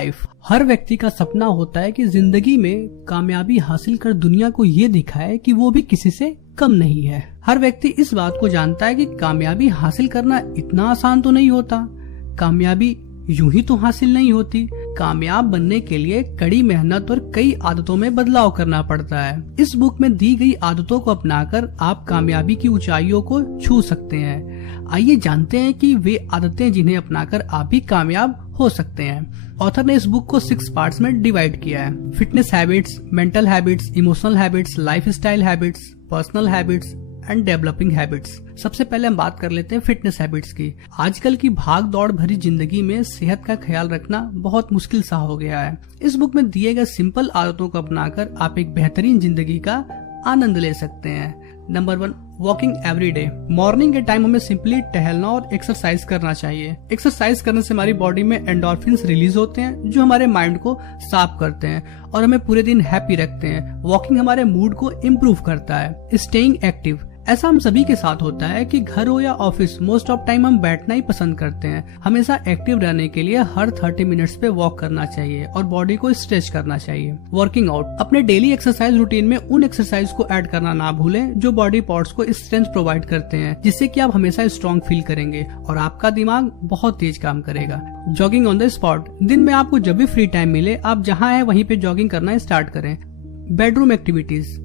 Life. हर व्यक्ति का सपना होता है कि जिंदगी में कामयाबी हासिल कर दुनिया को ये दिखाए कि वो भी किसी से कम नहीं है। हर व्यक्ति इस बात को जानता है कि कामयाबी हासिल करना इतना आसान तो नहीं होता, कामयाबी यूं ही तो हासिल नहीं होती। कामयाब बनने के लिए कड़ी मेहनत और कई आदतों में बदलाव करना पड़ता है। इस बुक में दी गई आदतों को अपनाकर आप कामयाबी की ऊंचाइयों को छू सकते हैं। आइए जानते हैं कि वे आदतें जिन्हें अपनाकर आप भी कामयाब हो सकते हैं। ऑथर ने इस बुक को 6 पार्ट्स में डिवाइड किया है। Fitness habits, mental habits, emotional habits, lifestyle habits, personal habits and developing habits. सबसे पहले हम बात कर लेते हैं फिटनेस हैबिट्स की। आजकल की भाग दौड़ भरी जिंदगी में सेहत का ख्याल रखना बहुत मुश्किल सा हो गया है। इस बुक में दिए गए सिंपल आदतों को अपनाकर आप एक बेहतरीन जिंदगी का आनंद ले सकते हैं। Number 1, walking every day. Morning के टाइम हमें सिंपली टहलना और एक्सरसाइज करना चाहिए। एक्सरसाइज करने से हमारी बॉडी में एंडोर्फिन्स रिलीज होते हैं जो हमारे माइंड को साफ करते हैं और हमें पूरे दिन हैप्पी रखते हैं। वॉकिंग हमारे मूड को इम्प्रूव करता है। स्टेइंग एक्टिव, ऐसा हम सभी के साथ होता है कि घर हो या ऑफिस, मोस्ट ऑफ टाइम हम बैठना ही पसंद करते हैं। हमेशा एक्टिव रहने के लिए हर 30 मिनट्स पे वॉक करना चाहिए और बॉडी को स्ट्रेच करना चाहिए। वर्किंग आउट, अपने डेली एक्सरसाइज रूटीन में उन एक्सरसाइज को ऐड करना ना भूलें जो बॉडी पार्ट्स को स्ट्रेंथ प्रोवाइड करते हैं, जिससे कि आप हमेशा स्ट्रॉन्ग फील करेंगे और आपका दिमाग बहुत तेज काम करेगा। जॉगिंग ऑन द स्पॉट, दिन में आपको जब भी फ्री टाइम मिले आप जहाँ है वहीं पे जॉगिंग करना स्टार्ट करें। बेडरूम एक्टिविटीज,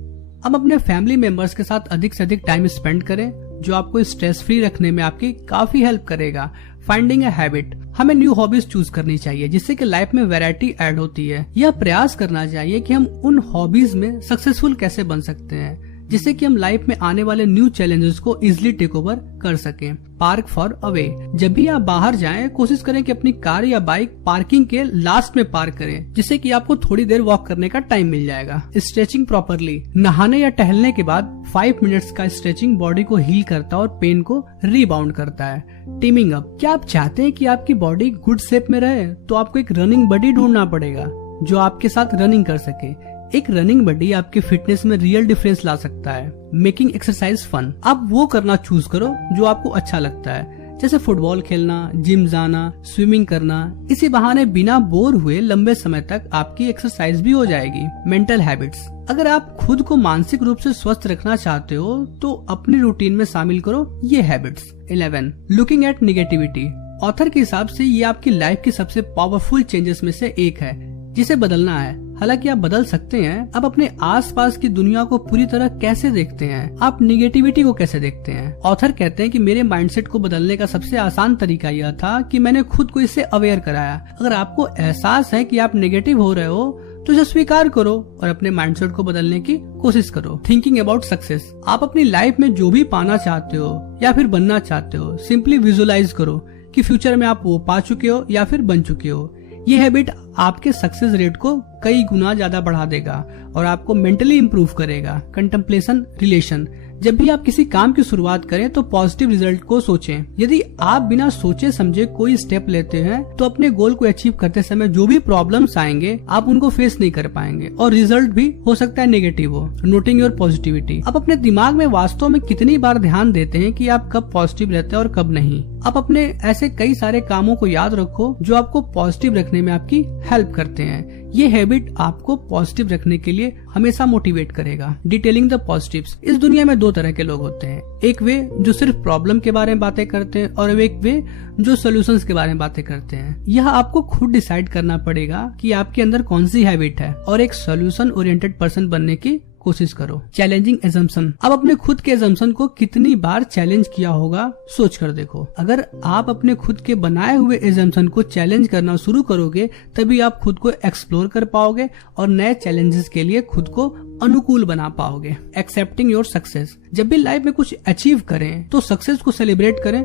अब अपने फैमिली मेंबर्स के साथ अधिक से अधिक टाइम स्पेंड करें जो आपको स्ट्रेस फ्री रखने में आपकी काफी हेल्प करेगा। फाइंडिंग अ हैबिट, हमें न्यू हॉबीज चूज करनी चाहिए जिससे कि लाइफ में वैरायटी ऐड होती है। यह प्रयास करना चाहिए कि हम उन हॉबीज में सक्सेसफुल कैसे बन सकते हैं जिससे कि हम लाइफ में आने वाले न्यू चैलेंजेस को इजिली टेक ओवर कर सकें। पार्क फॉर अवे, जब भी आप बाहर जाएं कोशिश करें कि अपनी कार या बाइक पार्किंग के लास्ट में पार्क करें जिससे कि आपको थोड़ी देर वॉक करने का टाइम मिल जाएगा। स्ट्रेचिंग प्रॉपरली, नहाने या टहलने के बाद 5 मिनट्स का स्ट्रेचिंग बॉडी को हील करता है और पेन को रीबाउंड करता है। टीमिंग अप, क्या आप चाहते हैं कि आपकी बॉडी गुड शेप में रहे तो आपको एक रनिंग बडी ढूंढना पड़ेगा जो आपके साथ रनिंग कर सके। एक रनिंग बडी आपके फिटनेस में रियल डिफरेंस ला सकता है। मेकिंग एक्सरसाइज फन, आप वो करना चूज करो जो आपको अच्छा लगता है, जैसे फुटबॉल खेलना, जिम जाना, स्विमिंग करना। इसी बहाने बिना बोर हुए लंबे समय तक आपकी एक्सरसाइज भी हो जाएगी। मेंटल हैबिट्स, अगर आप खुद को मानसिक रूप से स्वस्थ रखना चाहते हो तो अपनी रूटीन में शामिल करो ये habits. 11, looking at negativity, author के हिसाब से ये आपकी लाइफ की सबसे पावरफुल चेंजेस में से एक है जिसे बदलना है। हालांकि आप बदल सकते हैं। आप अपने आसपास की दुनिया को पूरी तरह कैसे देखते हैं, आप निगेटिविटी को कैसे देखते हैं। ऑथर कहते हैं कि मेरे माइंडसेट को बदलने का सबसे आसान तरीका यह था कि मैंने खुद को इससे अवेयर कराया। अगर आपको एहसास है कि आप नेगेटिव हो रहे हो तो इसे स्वीकार करो और अपने माइंडसेट को बदलने की कोशिश करो। थिंकिंग अबाउट सक्सेस, आप अपनी लाइफ में जो भी पाना चाहते हो या फिर बनना चाहते हो सिंपली विजुअलाइज करो कि फ्यूचर में आप वो पा चुके हो या फिर बन चुके हो। ये हैबिट आपके सक्सेस रेट को कई गुना ज्यादा बढ़ा देगा और आपको मेंटली इंप्रूव करेगा। कंटेम्पलेशन रिलेशन, जब भी आप किसी काम की शुरुआत करें तो पॉजिटिव रिजल्ट को सोचें। यदि आप बिना सोचे समझे कोई स्टेप लेते हैं तो अपने गोल को अचीव करते समय जो भी प्रॉब्लम्स आएंगे आप उनको फेस नहीं कर पाएंगे और रिजल्ट भी हो सकता है नेगेटिव हो। नोटिंग योर पॉजिटिविटी, आप अपने दिमाग में वास्तव में कितनी बार ध्यान देते हैं कि आप कब पॉजिटिव रहते हैं और कब नहीं। आप अपने ऐसे कई सारे कामों को याद रखो जो आपको पॉजिटिव रखने में आपकी हेल्प करते हैं। ये हैबिट आपको पॉजिटिव रखने के लिए हमेशा मोटिवेट करेगा। डिटेलिंग द पॉजिटिव्स, इस दुनिया में 2 तरह के लोग होते हैं, एक वे जो सिर्फ प्रॉब्लम के बारे में बातें करते हैं और एक वे जो सॉल्यूशंस के बारे में बातें करते हैं। यह आपको खुद डिसाइड करना पड़ेगा कि आपके अंदर कौन सी हैबिट है और एक सॉल्यूशन ओरिएंटेड पर्सन बनने की कोशिश करो। चैलेंजिंग एजम्पशन, अब अपने खुद के एजम्पशन को कितनी बार चैलेंज किया होगा सोच कर देखो। अगर आप अपने खुद के बनाए हुए एजम्पशन को चैलेंज करना शुरू करोगे तभी आप खुद को एक्सप्लोर कर पाओगे और नए चैलेंजेस के लिए खुद को अनुकूल बना पाओगे। एक्सेप्टिंग योर सक्सेस, जब भी लाइफ में कुछ अचीव करें तो सक्सेस को सेलिब्रेट करें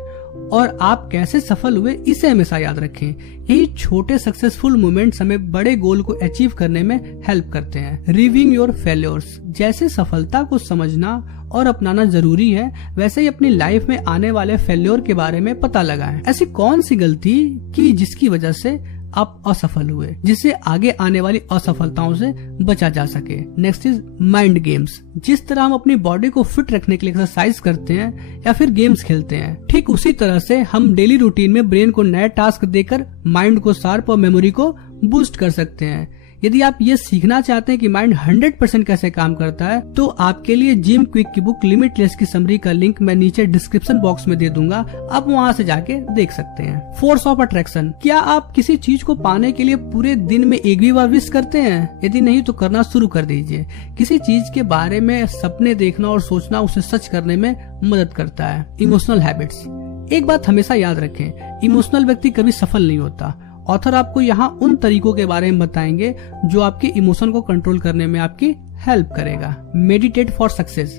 और आप कैसे सफल हुए इसे हमेशा याद रखें। यही छोटे सक्सेसफुल मोमेंट्स हमें बड़े गोल को अचीव करने में हेल्प करते हैं। रिव्यूइंग योर फेल्योर्स, जैसे सफलता को समझना और अपनाना जरूरी है वैसे ही अपनी लाइफ में आने वाले फेल्योर के बारे में पता लगाएं। ऐसी कौन सी गलती की जिसकी वजह से आप असफल हुए, जिससे आगे आने वाली असफलताओं से बचा जा सके। Next is mind games. जिस तरह हम अपनी बॉडी को फिट रखने के लिए एक्सरसाइज करते हैं या फिर गेम्स खेलते हैं, ठीक उसी तरह से हम डेली रूटीन में ब्रेन को नए टास्क देकर माइंड को शार्प और मेमोरी को बूस्ट कर सकते हैं। यदि आप ये सीखना चाहते हैं कि माइंड 100% कैसे काम करता है, तो आपके लिए जिम क्विक की बुक लिमिटलेस की समरी का लिंक मैं नीचे डिस्क्रिप्शन बॉक्स में दे दूंगा, आप वहां से जाके देख सकते हैं। Force of attraction. क्या आप किसी चीज को पाने के लिए पूरे दिन में एक भी बार विश करते हैं? यदि नहीं तो करना शुरू कर दीजिए। किसी चीज के बारे में सपने देखना और सोचना उसे सच करने में मदद करता है। Emotional habits. एक बात हमेशा याद रखें, इमोशनल व्यक्ति कभी सफल नहीं होता। ऑथर आपको यहाँ उन तरीकों के बारे में बताएंगे जो आपके इमोशन को कंट्रोल करने में आपकी हेल्प करेगा। Meditate for success.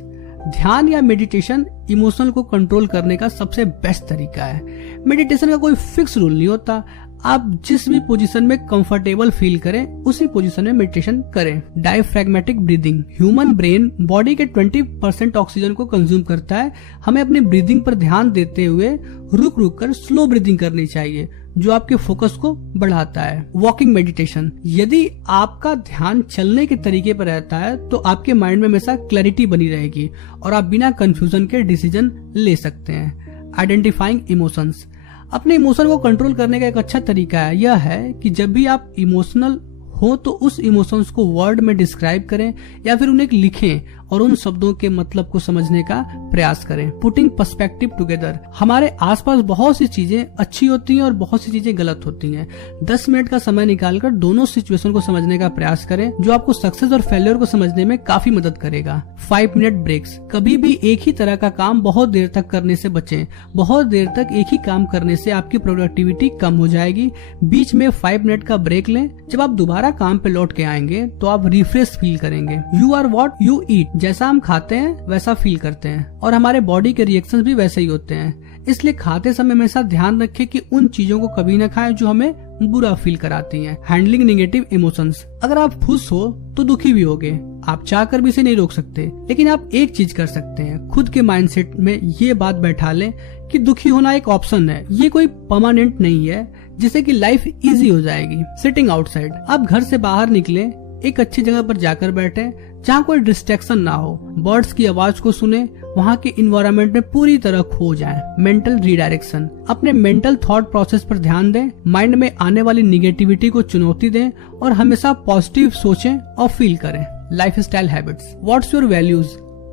ध्यान या मेडिटेशन इमोशनल को कंट्रोल करने का सबसे बेस्ट तरीका है। मेडिटेशन का कोई फिक्स रूल नहीं होता, आप जिस भी पोजीशन में कंफर्टेबल फील करें उसी पोजीशन में मेडिटेशन करें। Diaphragmatic breathing. Human brain body के 20% ऑक्सीजन को कंज्यूम करता है। हमें अपनी ब्रीदिंग पर ध्यान देते हुए रुक रुक कर स्लो ब्रीदिंग करनी चाहिए, जो आपके फोकस को बढ़ाता है। Walking meditation. यदि आपका ध्यान चलने के तरीके पर रहता है तो आपके माइंड में हमेशा क्लैरिटी बनी रहेगी और आप बिना कंफ्यूजन के डिसीजन ले सकते हैं। Identifying emotions. अपने इमोशन को कंट्रोल करने का एक अच्छा तरीका है यह है कि जब भी आप इमोशनल हो तो उस इमोशंस को वर्ड में डिस्क्राइब करें या फिर उन्हें लिखें और उन शब्दों के मतलब को समझने का प्रयास करें। Putting perspective together. हमारे आसपास बहुत सी चीजें अच्छी होती हैं और बहुत सी चीजें गलत होती हैं। 10 मिनट का समय निकालकर दोनों सिचुएशन को समझने का प्रयास करें, जो आपको सक्सेस और फेलियर को समझने में काफी मदद करेगा। 5 मिनट ब्रेक्स। कभी भी एक ही तरह का काम बहुत देर तक करने से बचें। बहुत देर तक एक ही काम करने से आपकी प्रोडक्टिविटी कम हो जाएगी। बीच में 5 मिनट का ब्रेक लें। जब आप दोबारा काम पे लौट के आएंगे तो आप रिफ्रेश फील करेंगे। You are what you eat. जैसा हम खाते हैं वैसा फील करते हैं और हमारे बॉडी के रिएक्शंस भी वैसे ही होते हैं। इसलिए खाते समय हमेशा ध्यान रखें कि उन चीजों को कभी न खाएं जो हमें बुरा फील कराती हैं। Handling negative emotions. अगर आप खुश हो तो दुखी भी होगे, आप चाहकर भी इसे नहीं रोक सकते, लेकिन आप एक चीज कर सकते हैं, खुद के माइंडसेट में ये बात बैठा लें कि दुखी होना एक ऑप्शन है, ये कोई परमानेंट नहीं है, जिससे कि लाइफ इजी हो जाएगी। Sitting outside. आप घर से बाहर निकले, एक अच्छी जगह पर जाकर बैठे जहाँ कोई डिस्ट्रैक्शन ना हो, बर्ड्स की आवाज को सुने, वहाँ के इन्वायरमेंट में पूरी तरह खो जाएं। Mental redirection. अपने मेंटल थॉट प्रोसेस पर ध्यान दें, माइंड में आने वाली निगेटिविटी को चुनौती दें और हमेशा पॉजिटिव सोचें और फील करें। Lifestyle habits. What's your values.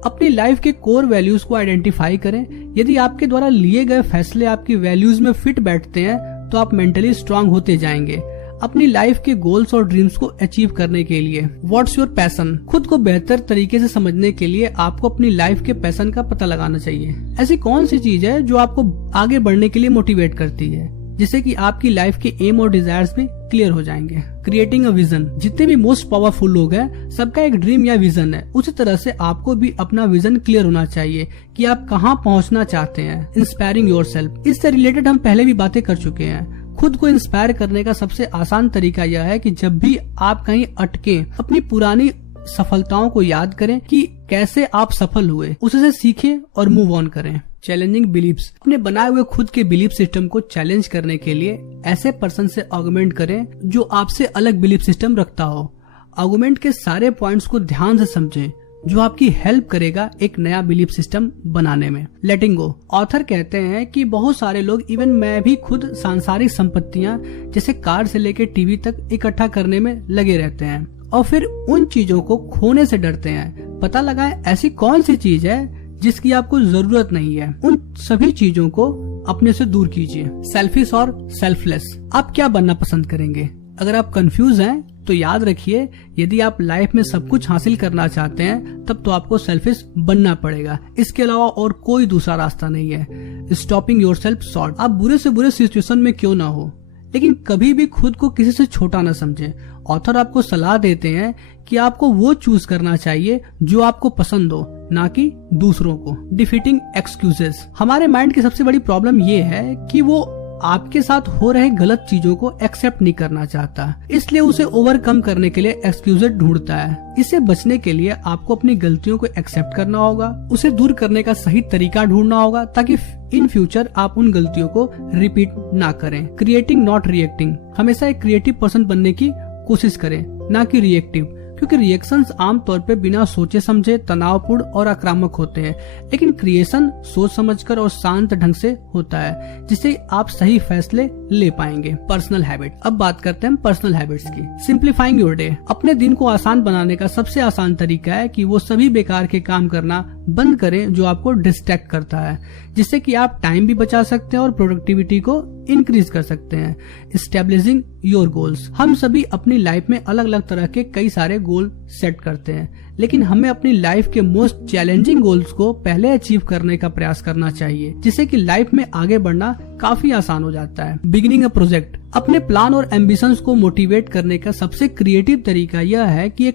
अपनी लाइफ के कोर वैल्यूज को आइडेंटिफाई करें। यदि आपके द्वारा लिए गए फैसले आपकी वैल्यूज में फिट बैठते हैं तो आप मेंटली स्ट्रांग होते जाएंगे अपनी लाइफ के गोल्स और ड्रीम्स को अचीव करने के लिए। What's your passion. खुद को बेहतर तरीके से समझने के लिए आपको अपनी लाइफ के पैशन का पता लगाना चाहिए। ऐसी कौन सी चीज है जो आपको आगे बढ़ने के लिए मोटिवेट करती है, जिससे कि आपकी लाइफ के एम और डिजायर्स भी क्लियर हो जाएंगे। Creating a vision. जितने भी मोस्ट पावरफुल लोग हैं, सबका एक ड्रीम या विजन है। उसी तरह से आपको भी अपना विजन क्लियर होना चाहिए कि आप कहां पहुंचना चाहते हैं। Inspiring yourself. इससे रिलेटेड हम पहले भी बातें कर चुके हैं। खुद को इंस्पायर करने का सबसे आसान तरीका यह है कि जब भी आप कहीं अटके, अपनी पुरानी सफलताओं को याद करें कि कैसे आप सफल हुए, उससे सीखें और मूव ऑन करें। Challenging beliefs. अपने बनाए हुए खुद के बिलीफ सिस्टम को चैलेंज करने के लिए ऐसे पर्सन से आर्गुमेंट करें जो आपसे अलग बिलीफ सिस्टम रखता हो। आर्गुमेंट के सारे पॉइंट्स को ध्यान से समझें, जो आपकी हेल्प करेगा एक नया बिलीफ सिस्टम बनाने में। लेटिंग गो। ऑथर कहते हैं कि बहुत सारे लोग, इवन मैं भी खुद, सांसारिक संपत्तियां जैसे कार से लेकर टीवी तक इकट्ठा करने में लगे रहते हैं और फिर उन चीजों को खोने से डरते हैं। पता लगाएं ऐसी कौन सी चीज है जिसकी आपको जरूरत नहीं है। उन सभी चीजों को अपने से दूर कीजिए। सेल्फिश और सेल्फलेस। आप क्या बनना पसंद करेंगे? अगर आप कंफ्यूज हैं तो याद रखिए, यदि आप लाइफ में सब कुछ हासिल करना चाहते हैं तब तो आपको सेल्फिश बनना पड़ेगा। इसके अलावा और कोई दूसरा रास्ता नहीं है। Stopping yourself short. आप बुरे से बुरे सिचुएशन में क्यों ना हो, लेकिन कभी भी खुद को किसी से छोटा न समझें। ऑथर आपको सलाह देते हैं कि आपको वो चूज करना चाहिए जो आपको पसंद हो, ना कि दूसरों को। Defeating excuses. हमारे माइंड की सबसे बड़ी प्रॉब्लम ये है कि वो आपके साथ हो रहे गलत चीजों को एक्सेप्ट नहीं करना चाहता, इसलिए उसे ओवरकम करने के लिए एक्सक्यूजेस ढूंढता है। इससे बचने के लिए आपको अपनी गलतियों को एक्सेप्ट करना होगा, उसे दूर करने का सही तरीका ढूंढना होगा ताकि इन फ्यूचर आप उन गलतियों को रिपीट ना करें। Creating not reacting. हमेशा एक क्रिएटिव पर्सन बनने की कोशिश करें, ना कि रिएक्टिव। क्योंकि रिएक्शंस आमतौर पे बिना सोचे समझे तनावपूर्ण और आक्रामक होते हैं, लेकिन क्रिएशन सोच समझकर और शांत ढंग से होता है, जिससे आप सही फैसले ले पाएंगे। Personal habit. अब बात करते हैं पर्सनल हैबिट्स की। Simplifying your day. अपने दिन को आसान बनाने का सबसे आसान तरीका है कि वो सभी बेकार के काम करना बंद करें जो आपको डिस्ट्रैक्ट करता है, जिससे कि आप टाइम भी बचा सकते हैं और प्रोडक्टिविटी को इंक्रीज कर सकते हैं। Establishing your goals. हम सभी अपनी लाइफ में अलग अलग तरह के कई सारे गोल सेट करते हैं, लेकिन हमें अपनी लाइफ के मोस्ट चैलेंजिंग गोल्स को पहले अचीव करने का प्रयास करना चाहिए, जिससे कि लाइफ में आगे बढ़ना काफी आसान हो जाता है। Beginning a project. अपने प्लान और एम्बिशंस को मोटिवेट करने का सबसे क्रिएटिव तरीका यह है कि एक